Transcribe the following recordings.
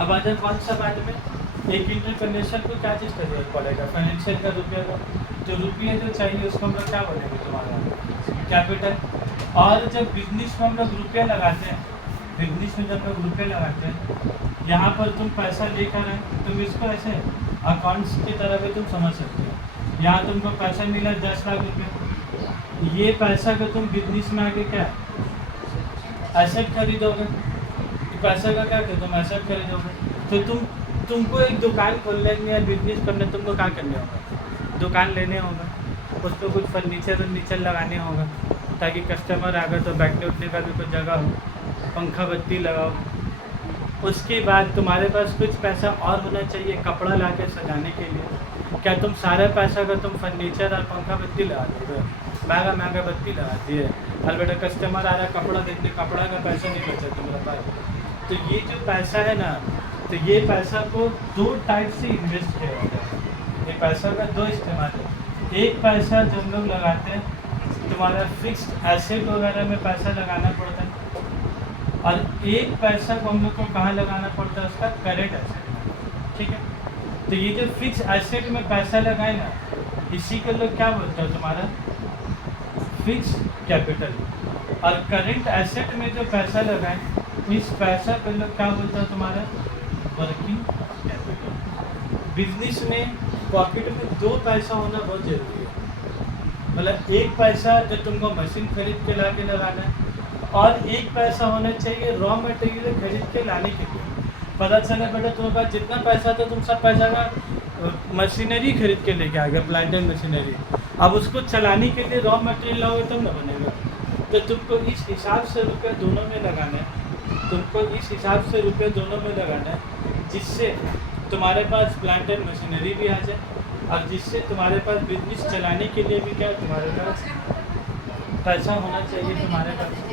अब आ जाए कौन सा बात में, एक इंटरकनेक्शन को क्या चीज़ का जरूरत पड़ेगा, फाइनेंशियल का रुपये का, जो रुपये जो चाहिए उसको हम लोग क्या बोलेंगे तुम्हारा कैपिटल। और जब बिजनेस में हम लोग रुपये लगाते हैं, बिजनेस में जब लोग रुपये लगाते हैं, यहाँ पर तुम पैसा लेकर आए, तुम इसको ऐसे अकाउंट्स की तरह भी तुम समझ सकते हो। यहाँ तुमको पैसा मिला 10 लाख रुपये, ये पैसा को तुम बिजनेस में आके क्या एसेट खरीदोगे, पैसा का क्या कर तुम एसेट खरीदोगे। तो तुमको एक दुकान खोलने में या बिजनेस करने तुमको क्या करने होगा, दुकान लेने होगा, उस पर कुछ फर्नीचर लगाने होगा ताकि कस्टमर आ गए तो बैठने उठने का भी कुछ जगह हो, पंखा बत्ती लगाओ। उसके बाद तुम्हारे पास कुछ पैसा और होना चाहिए कपड़ा ला के सजाने के लिए। क्या तुम सारा पैसा का तुम फर्नीचर और पंखा बत्ती लगा दोगे, महंगा बत्ती लगा दिए और बेटा कस्टमर आ रहा है कपड़ा देखने, कपड़ा का पैसा नहीं बचा तुम्हारे पास। तो ये जो पैसा है ना, तो ये पैसा को दो टाइप से इन्वेस्ट किया जाता है। ये पैसा का दो इस्तेमाल है। एक पैसा जो हम लोग लगाते हैं तुम्हारा फिक्स्ड एसेट वगैरह में पैसा लगाना पड़ता है, और एक पैसा को हम लोग को कहाँ लगाना पड़ता है, उसका करेंट एसेट। ठीक है, तो ये जो फिक्स एसेट में पैसा लगाए ना, इसी को लोग क्या बोलते हैं तुम्हारा फिक्स कैपिटल। और करेंट एसेट में जो पैसा लगाए, इस पैसा को लोग क्या बोलते हैं तुम्हारा वर्किंग कैपिटल। बिजनेस में पॉकेट में दो पैसा होना बहुत जरूरी है। मतलब एक पैसा जो तुमको मशीन खरीद के ला के लगाना है, और एक पैसा होना चाहिए रॉ मटेरियल खरीद के लाने के लिए। पता चला बेटा तुम्हारे पास जितना पैसा था तुम सब पैसा का मशीनरी खरीद के लेके आ गए, प्लांट एंड मशीनरी। अब उसको चलाने के लिए रॉ मटेरियल लाओगे तब ना बनेगा। तो तुमको इस हिसाब से रुपये दोनों में लगाना है, तुमको इस हिसाब से रुपये दोनों में लगाना है जिससे तुम्हारे पास प्लांट एंड मशीनरी भी आ जाए, और जिससे तुम्हारे पास बिजनेस चलाने के लिए भी क्या तुम्हारे पास पैसा होना चाहिए तुम्हारे पास।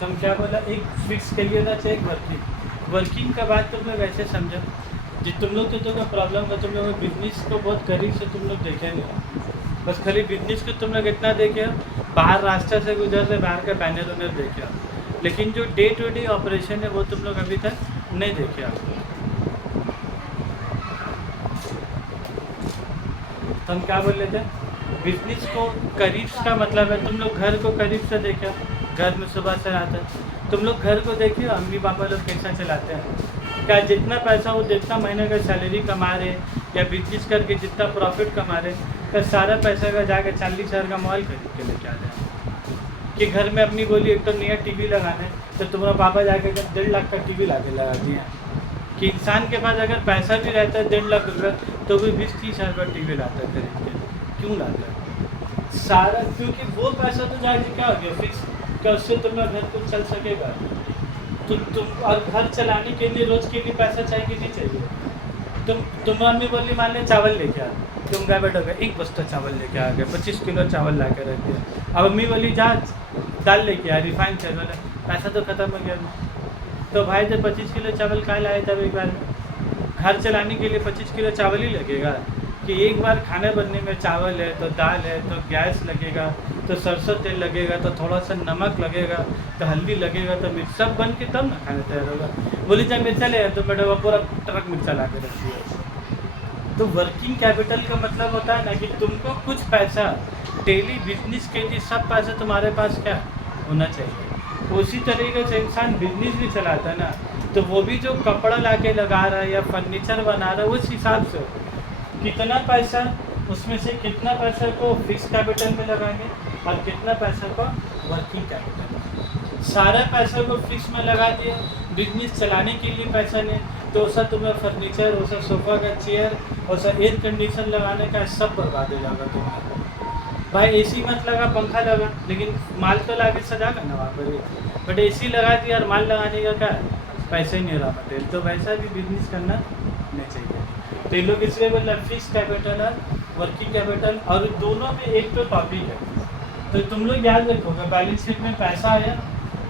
तुम क्या बोला, एक फिक्स के लिए होना चाहिए वर्किंग का बात तुम लोग ऐसे समझो, जी तुम लोग तो प्रॉब्लम है, तुम लोग बिजनेस को बहुत करीब से तुम लोग देखे नहीं, बस खाली बिजनेस को तुम लोग इतना देखे हो, बाहर रास्ते से गुजर रहे बाहर का बैनर वैनर देखे हो, लेकिन जो डे टू डे ऑपरेशन है वो तुम लोग अभी तक नहीं देखे हो। तो हम क्या बोल रहे थे, बिजनेस को करीब का मतलब है तुम लोग घर को करीब से देखे हो, घर में सुबह से आता है तुम लोग घर को देखिए अम्मी पापा लोग कैसा चलाते हैं, क्या जितना पैसा वो जितना महीने का सैलरी कमा रहे या बिजनेस करके जितना प्रॉफिट कमा रहे, क्या सारा पैसा का जाकर 40,000 का मोबाइल खरीद के लेके आ जाए। कि घर में अपनी बोली एक तो नया टीवी लगाना है, तो तुम्हारा पापा जाके 1.5 लाख का टीवी ला के लगा दिया। कि इंसान के पास अगर पैसा भी रहता है 1.5 लाख रुपये, तो भी 20-30 हज़ार का टीवी लाता है खरीद के। क्यों लाता है सारा, क्योंकि वो पैसा तो जाके क्या हो गया फिक्स, क्या उससे तुम्हारा घर कुछ चल सकेगा। तो तुम और घर चलाने के लिए रोज़ के लिए पैसा चाहिए कि नहीं चाहिए। तुम मम्मी बोली मान ले चावल लेके आ, तुम गए बैठोगे एक बस्ता चावल लेके आ गए, 25 किलो चावल ला के रख दिया। अब मम्मी बोली जा दाल लेके आ, रिफाइंड चावल है, पैसा तो ख़त्म हो गया। तो भाई जब 25 किलो चावल खा लाए तब एक बार घर चलाने के लिए 25 किलो चावल ही लगेगा। कि एक बार खाना बनने में चावल है तो दाल है तो गैस लगेगा तो सरसों तेल लगेगा तो थोड़ा सा नमक लगेगा तो हल्दी लगेगा तो मिर्च सब बन के तब ना खाना तैयार होगा। बोली जब मिर्चा ले तो बेटा वो पूरा ट्रक मिर्चा ला के रखी है। तो वर्किंग कैपिटल का मतलब होता है ना कि तुमको कुछ पैसा डेली बिजनेस के लिए सब पैसा तुम्हारे पास क्या होना चाहिए। उसी तरीके से इंसान बिजनेस भी चलाता है ना, तो वो भी जो कपड़ा ला के लगा रहा है या फर्नीचर बना रहा है उस हिसाब से कितना पैसा, उसमें से कितना पैसा को फिक्स कैपिटल में लगाएंगे और कितना पैसा को वर्किंग कैपिटल में। सारा पैसा को फिक्स में लगा दिया, बिजनेस चलाने के लिए पैसा नहीं, तो वैसा तुम्हें फर्नीचर, वैसा सोफ़ा का चेयर, वैसा एयर कंडीशन लगाने का सब बर्बाद हो जाएगा तुम्हारा। भाई एसी मत लगा, पंखा लगा, लेकिन माल तो ला के सजागा ना वहाँ पर। बट एसी लगा दिया और माल लगाने का क्या पैसा ही नहीं रहा मटेरियल, तो वैसा भी बिजनेस करना नहीं चाहिए। तो ये लोग इसलिए बोल रहे फिक्स कैपिटल और वर्किंग कैपिटल, और दोनों में एक तो टॉपिक है। तो तुम लोग याद रखोगे बैलेंस शीट में पैसा आया,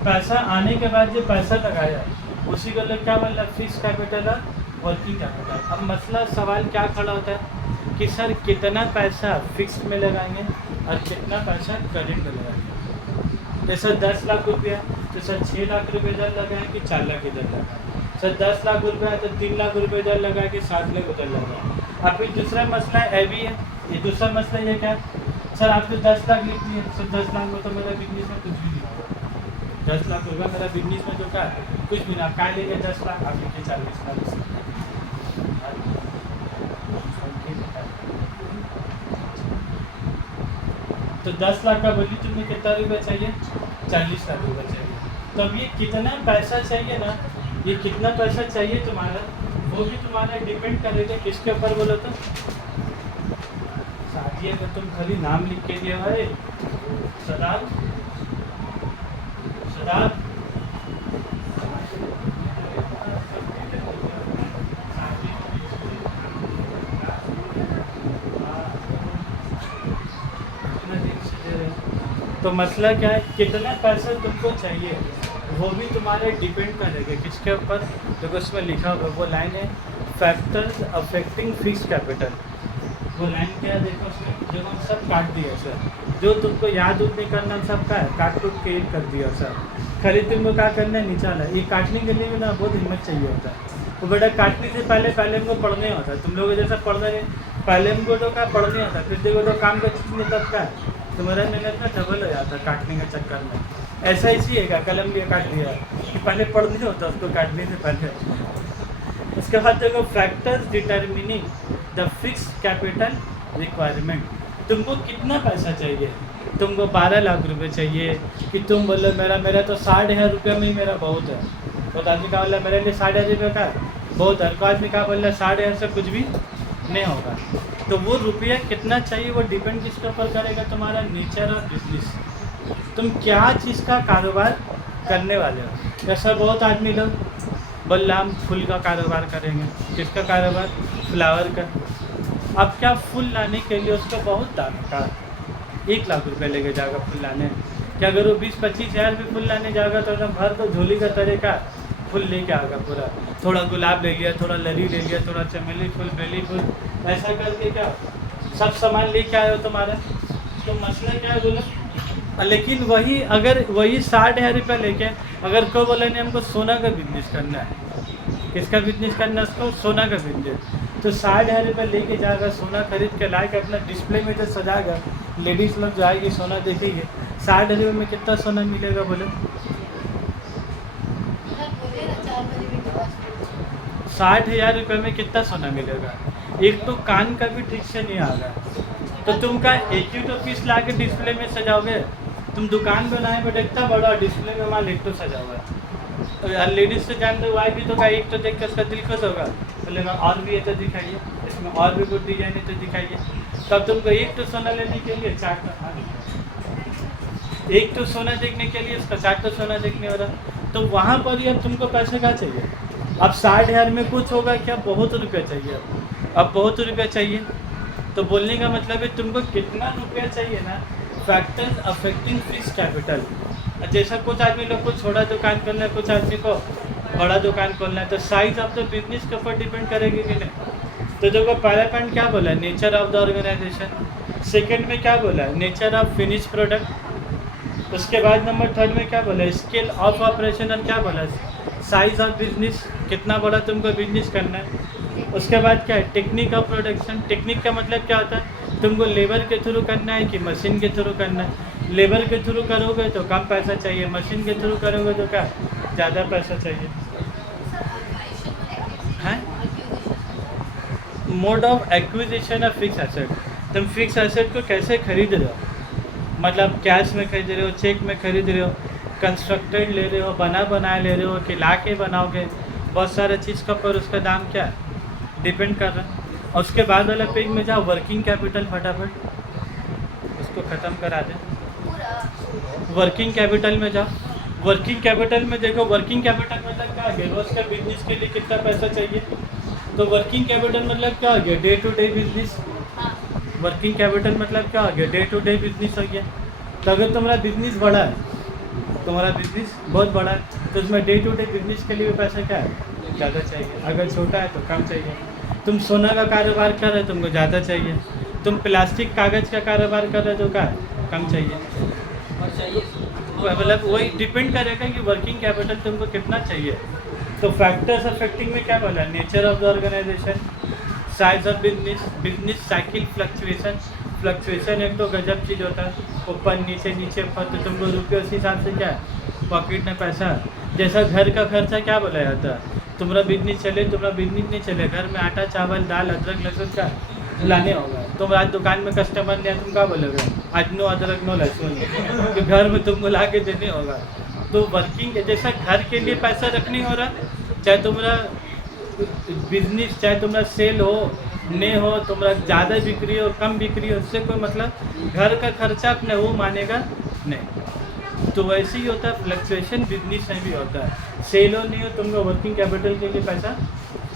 पैसा आने के बाद जो पैसा लगाया उसी को लोग क्या बोल रहा है, फिक्स कैपिटल और वर्किंग कैपिटल। अब मसला सवाल क्या खड़ा होता है कि सर कितना पैसा फिक्स्ड में लगाएंगे और कितना पैसा करेंट में लगाएंगे। जैसे 10 लाख रुपया तो सर 6 लाख रुपये इधर लगाएं कि 4 लाख इधर लगाएं। सर 10 लाख रुपया है तो 3 लाख रुपये इधर लगाए कि 7 लाख उधर लगाए। अब फिर दूसरा मसला है भी है, ये दूसरा मसला ये क्या है, सर आपने 10 लाख लिख दिए, सर 10 लाख में तो मेरा बिजनेस में कुछ भी नहीं होगा। 10 लाख रुपया मेरा बिजनेस में जो क्या है कुछ भी ना, क्या लेंगे 10 लाख आप लिखिए 40 लाख। तो 10 लाख का वैल्यू तुम्हें कितना रुपया चाहिए, 40 लाख रुपया चाहिए। तो अब ये कितना पैसा चाहिए ना, ये कितना पैसा चाहिए तुम्हारा, वो भी तुम्हारा डिपेंड करेगा किसके ऊपर बोलो तो। शादी अगर तुम खाली नाम लिख के दिया भाई सदाब सदाब, तो मसला क्या है कितना पैसा तुमको चाहिए, वो भी तुम्हारे डिपेंड करेगा किसके ऊपर। देखो उसमें लिखा हुआ वो लाइन है, फैक्टर्स अफेक्टिंग फिक्स्ड कैपिटल। वो लाइन क्या है देखो उसमें, जो हम सब काट दिया सर, जो तुमको याद उद नहीं करना सबका है काट टूट के एक कर दिया सर। खाली तुमको क्या करना है निचाला, ये काटने के लिए भी ना बहुत हिम्मत चाहिए होता है। तो बेटा काटने से पहले हमको पढ़ने होता है, तुम लोग जैसा पढ़ने नहीं, पहले हमको तो क्या पढ़ने होता है, फिर देखो तो काम का चीज़ नहीं तब का है, तुम्हारा मेहनत में डबल हो जाता है काटने के चक्कर में। ऐसा इसी है क्या, कलम लिया काट दिया कि पहले पढ़ने होता उसको काटने से पहले। उसके बाद देखो factors determining the fix capital requirement. तुमको कितना पैसा चाहिए, तुमको 12 लाख रुपए चाहिए कि तुम बोलो मेरा तो 60,000 रुपये में ही मेरा बहुत है। तो आदमी का बोला मेरे लिए 60,000 रुपये का बहुत है, और आदमी का बोला 60,000 से कुछ भी नहीं होगा। तो वो रुपया कितना चाहिए वो डिपेंड किसके ऊपर करेगा, तुम्हारा नेचर ऑफ बिजनेस, तुम क्या चीज़ का कारोबार करने वाले हो। जैसा बहुत आदमी लोग बोल रहा हम फूल का कारोबार करेंगे, किसका कारोबार, फ्लावर का। अब क्या फूल लाने के लिए उसका बहुत दाम का 1 लाख रुपए लेके जाएगा फूल लाने, क्या अगर वो 20-25 हज़ार भी फूल लाने जाएगा तो एकदम भर तो झोली का तरीका फूल लेके आएगा पूरा, थोड़ा गुलाब ले लिया, थोड़ा लरी ले लिया, थोड़ा चमेली फूल, बेली फूल, ऐसा करके क्या सब सामान लेके आए हो तुम्हारा। तो मसला क्या है बोला, लेकिन वही अगर वही 60,000 रुपये लेके अगर कोई बोले नहीं हमको सोना का बिजनेस करना है, किसका बिजनेस करना है उसको, सोना का बिजनेस, तो 60,000 रुपये लेके जाएगा, सोना खरीद के लाके अपना डिस्प्ले में जो सजाएगा, लेडीज़ लोग जो आएगी सोना देखेंगे, 60,000 रुपये में कितना सोना मिलेगा बोले, 60,000 रुपये में कितना सोना मिलेगा। एक तो कान का भी ठीक से नहीं आ रहा, तो तुम का एक ही तो पीस ला के डिस्प्ले में सजाओगे, तुम दुकान बनाए बट इतना बड़ा डिस्प्ले में माल एक तो सजा हुआ है, लेडीज़ से जान दो आएगी तो क्या एक तो देख के उसका दिल खुश होगा, बोलेगा और भी है तो दिखाइए, इसमें और भी कुछ डिजाइन है तो दिखाइए। तब तुमको एक तो सोना लेने के लिए 4 एक तो सोना देखने के लिए उसका 4 तो सोना देखने हो रहा, तो वहाँ पर ही अब तुमको पैसे क्या चाहिए। अब 60,000 में कुछ होगा क्या, बहुत रुपया चाहिए, अब बहुत रुपया चाहिए। तो बोलने का मतलब है तुमको कितना रुपया चाहिए ना, फैक्टर्स अफेक्टिंग फिक्स्ड कैपिटल। जैसा कुछ आदमी लोग को छोटा दुकान करना है, कुछ आदमी को बड़ा दुकान खोलना है, तो साइज ऑफ द बिजनेस के ऊपर डिपेंड करेगी कि नहीं। तो देखो पहला पॉइंट क्या बोला है, nature of the organisation. Second में क्या बोला है, नेचर ऑफ फिनिश प्रोडक्ट। उसके बाद नंबर 3 में क्या बोला है, स्केल ऑफ ऑपरेशन, और क्या बोला है, साइज ऑफ बिजनेस, कितना बड़ा तुमको बिजनेस करना है। उसके बाद क्या है, टेक्निक ऑफ प्रोडक्शन। टेक्निक का मतलब क्या होता है, तुमको लेबर के थ्रू करना है कि मशीन के थ्रू करना है। लेबर के थ्रू करोगे तो कम पैसा चाहिए, मशीन के थ्रू करोगे तो क्या ज़्यादा पैसा चाहिए। हैं mode of acquisition of fix asset, तुम फिक्स एसेट को कैसे खरीद रहे हो, मतलब कैश में खरीद रहे हो, चेक में खरीद रहे हो, कंस्ट्रक्टेड ले रहे हो, बना बनाए ले रहे हो कि ला के बनाओगे, बहुत सारे चीज़ का पर उसका दाम क्या है डिपेंड कर रहा है। और उसके बाद वाला पेज में जाओ वर्किंग कैपिटल, फटाफट उसको ख़त्म करा दें। वर्किंग कैपिटल में जाओ, वर्किंग कैपिटल में देखो, वर्किंग कैपिटल मतलब क्या है, रोज़ का बिजनेस के लिए कितना पैसा चाहिए। तो वर्किंग कैपिटल मतलब क्या हो गया, day to day business. Working capital मतलब क्या हो गया, डे टू डे बिजनेस हो गया। तो अगर तुम्हारा बिजनेस बड़ा है, तुम्हारा बिजनेस बहुत बड़ा है, तो उसमें डे टू डे बिजनेस के लिए भी पैसा क्या है, ज़्यादा चाहिए। अगर छोटा है तो कम चाहिए। तुम सोना का कारोबार कर रहे हो, तुमको ज़्यादा चाहिए। तुम प्लास्टिक कागज़ का कारोबार कर रहे हो तो क्या है, कम चाहिए। मतलब वही डिपेंड करेगा कि वर्किंग कैपिटल तुमको कितना चाहिए। तो फैक्टर्स अफेक्टिंग में क्या बोला, nature of the organisation, size of business, business cycle fluctuation एक तो गजब चीज़ होता है, ऊपर नीचे नीचे ऊपर। तो तुमको रुपये उस हिसाब से क्या है, पॉकेट में पैसा। जैसा घर का खर्चा क्या बोला जाता है, तुम्हारा बिजनेस चले तुम्हारा बिजनेस नहीं चले, घर में आटा चावल दाल अदरक लहसुन का लाने होगा। तुम आज दुकान में कस्टमर ने तुम क्या बोलोगे, आज नो अदरक नो लहसुन, तो घर में तुमको ला के देने होगा। तो वर्किंग जैसा घर के लिए पैसा रखने हो रहा, चाहे तुम्हारा बिजनेस चाहे तुम्हारा सेल हो नहीं हो, तुम्हारा ज़्यादा बिक्री हो कम बिक्री हो, उससे कोई मतलब घर का खर्चा अपने वो मानेगा नहीं। तो वैसे ही होता है, फ्लक्चुएशन बिजनेस में भी होता है। सेल हो नहीं हो तुमको वर्किंग कैपिटल के लिए पैसा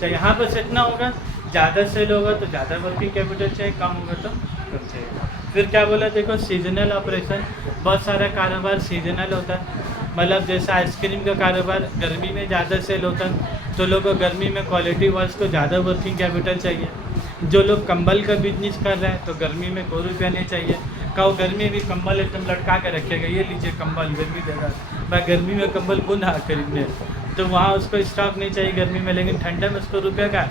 चाहिए। यहाँ पर सेटना होगा, ज़्यादा सेल होगा तो ज़्यादा वर्किंग कैपिटल चाहिए, कम होगा तो कम चाहिए। फिर क्या बोला, देखो सीजनल ऑपरेशन, बहुत सारा कारोबार सीजनल होता है। मतलब जैसे आइसक्रीम का कारोबार गर्मी में ज़्यादा सेल होता है, तो लोगों को गर्मी में क्वालिटी वाइज को ज़्यादा वर्किंग कैपिटल चाहिए। जो लोग कंबल का बिजनेस कर रहे हैं तो गर्मी में कोई रुपया नहीं चाहिए, कहो गर्मी में कंबल एकदम लटका के रखेगा, ये लीजिए कंबल गर्मी दे रहा है, मैं गर्मी में कंबल कौन आ खरीदने, तो वहाँ उसको स्टॉक नहीं चाहिए गर्मी में। लेकिन ठंडा में उसको रुपया का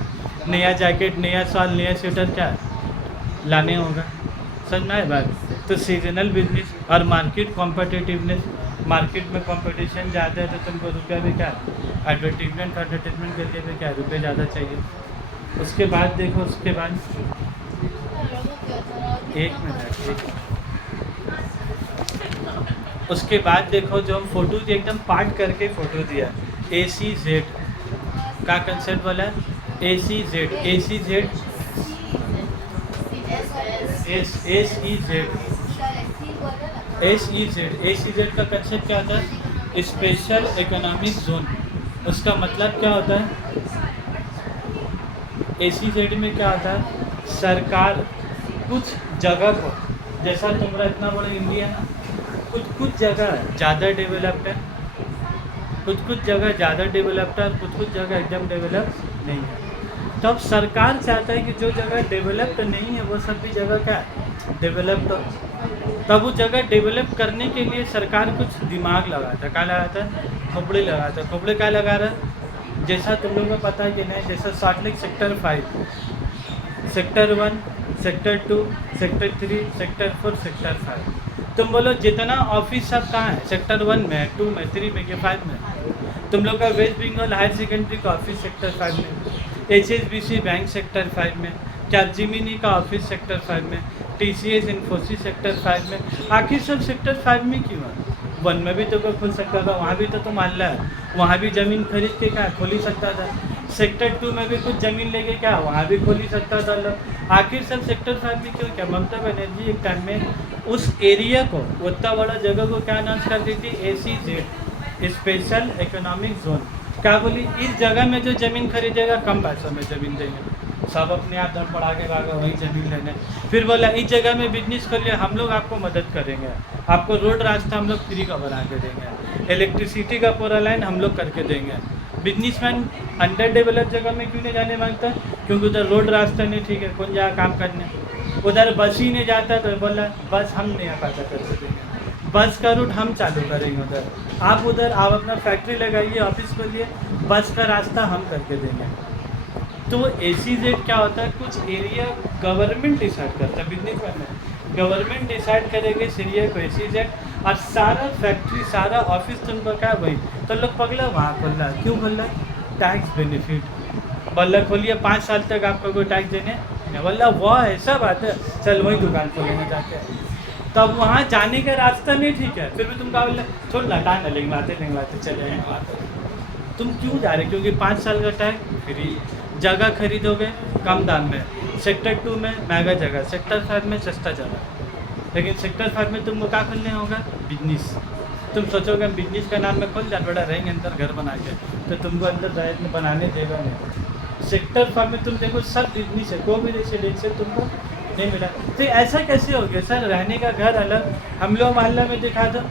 नया जैकेट नया शॉल नया स्वेटर क्या लाने होगा, समझ में आए बात। तो सीजनल बिजनेस और मार्केट कॉम्पिटिटिवनेस, मार्केट में कंपटीशन ज़्यादा है तो तुमको रुपया भी क्या एडवर्टीजमेंट के लिए भी क्या रुपये ज़्यादा चाहिए। उसके बाद देखो, उसके बाद एक मिनट, उसके बाद देखो जो हम फोटो एकदम पार्ट करके फ़ोटो दिया, ACZ का कंसेप्ट बोला, ACZ का कंसेप्ट क्या होता है, स्पेशल इकोनॉमिक जोन। उसका मतलब क्या होता है, ACZ में क्या होता है, सरकार कुछ जगह को, जैसा तुम्हारा इतना बड़ा इंडिया है, कुछ जगह ज़्यादा डेवलप्ड है, कुछ जगह ज़्यादा डेवलप्ड है और कुछ जगह एकदम डेवलप नहीं है। तो अब सरकार चाहता है कि जो जगह डेवलप्ड नहीं है वो सब भी जगह क्या डेवलप्ड हो। तब वो जगह डेवलप करने के लिए सरकार कुछ दिमाग लगाता है, क्या लगाता है, खोपड़ी लगाता है। खोपड़ी क्या लगा रहा है, जैसा तुम लोगों को पता है कि नहीं, जैसा salt lake sector 5, sector 1, sector 2, sector 3, sector 4, sector 5। तुम बोलो जितना ऑफिस सब कहाँ है, सेक्टर 1 में, 2 में, 3 में कि 5 में। तुम लोग का वेस्ट बंगाल हायर सेकेंडरी का ऑफिस सेक्टर 5 में, HSBC बैंक सेक्टर 5 में, कैपजेमिनी का ऑफिस सेक्टर 5 में, TCS इन्फोसिस सेक्टर 5 में। आखिर सब सेक्टर 5 में क्यों है? 1 में भी तो कोई खुल सकता था, वहाँ भी तो तुम अल्लाह है, वहाँ भी ज़मीन खरीद के क्या खोल ही सकता था। सेक्टर 2 में भी कुछ ज़मीन लेके क्या वहाँ भी खोल ही सकता था लोग। आखिर सब सेक्टर 5 में क्यों? क्या ममता बनर्जी एक टाइम में उस एरिया को, उतना बड़ा जगह को क्या अनाउंस कर दी थी, ACZ, स्पेशल इकोनॉमिक जोन। क्या बोली, इस जगह में जो ज़मीन खरीदेगा कम पैसों में ज़मीन देंगे, सब अपने आप दम बढ़ा के भागा वही ज़मीन लेने। फिर बोला इस जगह में बिजनेस कर लिया, हम लोग आपको मदद करेंगे, आपको रोड रास्ता हम लोग फ्री का बना के देंगे, इलेक्ट्रिसिटी का पूरा लाइन हम लोग करके देंगे। बिजनेसमैन अंडर डेवलप जगह में क्यों नहीं जाने मांगता, क्योंकि उधर रोड रास्ता नहीं ठीक है, कौन जाए काम करने। उधर बस ही नहीं जाता तो बोला बस हम नहीं आ पाता कर सकेंगे, बस का रूट हम चालू करेंगे उधर। आप उधर आप अपना फैक्ट्री लगाइए, ऑफिस खोलिए, बस का रास्ता हम करके देंगे। तो ACZ क्या होता है, कुछ एरिया गवर्नमेंट डिसाइड करता है, बिजनेस में गवर्नमेंट डिसाइड करेंगे इस एरिया को ACZ, और सारा फैक्ट्री सारा ऑफिस तुमको क्या वही। तो लोग पगला वहाँ खोल रहा है, क्यों खोल रहा है, टैक्स बेनिफिट। बल्ला खोलिए 5 साल तक आपको कोई टैक्स देने, बोला वाह ऐसा बात है, चल वही दुकान खोलेंगे जाके। तब वहाँ जाने का रास्ता नहीं ठीक है, फिर भी तुम क्या बोल रहे, छोड़ ना टाइम लेंगे चले तुम क्यों जा रहे, क्योंकि 5 साल का टैक्स फ्री, जगह खरीदोगे कम दाम में, सेक्टर 2 में महंगा जगह, सेक्टर 5 में सस्ता जगह। लेकिन सेक्टर 5 में तुमको क्या खोलने होगा, बिजनेस। तुम सोचोगे बिजनेस का नाम में खोल जा, बड़ा रहेंगे अंदर घर बना के, तो तुमको अंदर बनाने देगा नहीं। सेक्टर 5 में तुम देखो सब बिजनेस है, कोई भी रेसिडेंशियल तुमको नहीं मिला। तो ऐसा कैसे हो गया सर, रहने का घर अलग। हम लोग मोहल्ला में देखा था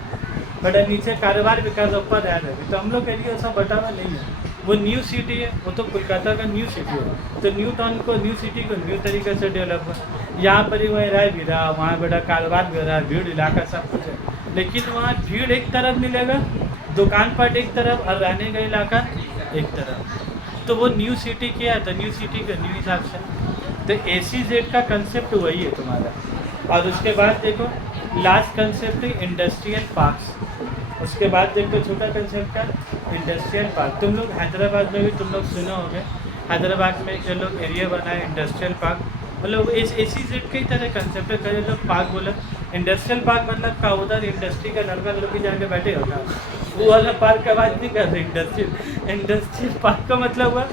बट नीचे कारोबार विकास ऊपर रह रहे तो हम लोग के लिए ऐसा बटा हुआ नहीं है। वो न्यू सिटी है, वो तो कोलकाता का न्यू सिटी है, तो न्यू टाउन को, न्यू सिटी को न्यू तरीके से डेवलप हुआ। यहाँ पर ही वही रह भी रहा, वहाँ बड़ा कारोबार भी हो रहा है, भीड़ इलाका सब कुछ है, लेकिन वहाँ भीड़ एक तरफ मिलेगा, दुकान पाट एक तरफ और रहने का इलाका एक तरफ। तो वो न्यू सिटी क्या है, तो न्यू सिटी का न्यू हिसाब से, तो ACZ का कंसेप्ट वही है तुम्हारा। और उसके बाद देखो लास्ट कंसेप्ट इंडस्ट्रियल पार्क्स। उसके बाद देखो छोटा कंसेप्ट का इंडस्ट्रियल पार्क। तुम लोग हैदराबाद में भी तुम लोग सुने होंगे, हैदराबाद में जो लोग एरिया बनाए इंडस्ट्रियल पार्क, मतलब इस ACZ के ही तरह कंसेप्ट है। कई लोग पार्क बोला, इंडस्ट्रियल पार्क मतलब का उधर इंडस्ट्री का लड़का लड़की जाके बैठे होगा, वो वाला पार्क का बात नहीं कर रहे। इंडस्ट्रियल पार्क का मतलब हुआ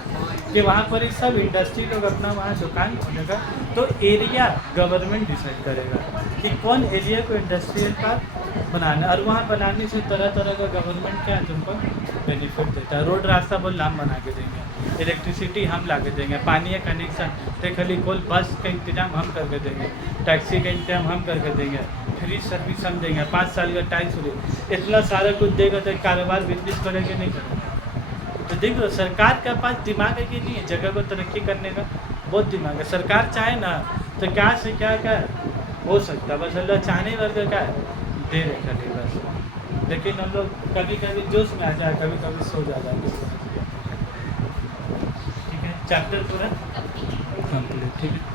कि वहाँ पर एक सब इंडस्ट्री लोग अपना वहाँ दुकान खोलेगा, तो एरिया गवर्नमेंट डिसाइड करेगा कि कौन एरिया को इंडस्ट्रियल पार्क बनाना, और वहाँ बनाने से तरह तरह का गवर्नमेंट क्या है तुमको बेनिफिट देता है। रोड रास्ता बोल हम बना के देंगे, इलेक्ट्रिसिटी हम ला के देंगे, पानी का कनेक्शन तो खाली कोल बस का इंतजाम हम करके देंगे, टैक्सी का इंतजाम हम करके देंगे, फ्री सर्विस हम देंगे, 5 साल का टैक्स फ्री, इतना सारा कुछ देगा तो कारोबार बिजनेस करेंगे नहीं करेंगे। तो देख लो सरकार के पास दिमाग है कि नहीं है, जगह को तरक्की करने का बहुत दिमाग है। सरकार चाहे ना तो क्या से क्या क्या हो सकता है, बस अल्लाह चाहने वर्ग क्या है दे रहे खाली बस। लेकिन हम लोग कभी कभी जोश में आ जाए, कभी कभी सो जाता है। ठीक है, चैप्टर पूरा कंप्लीट। ठीक है।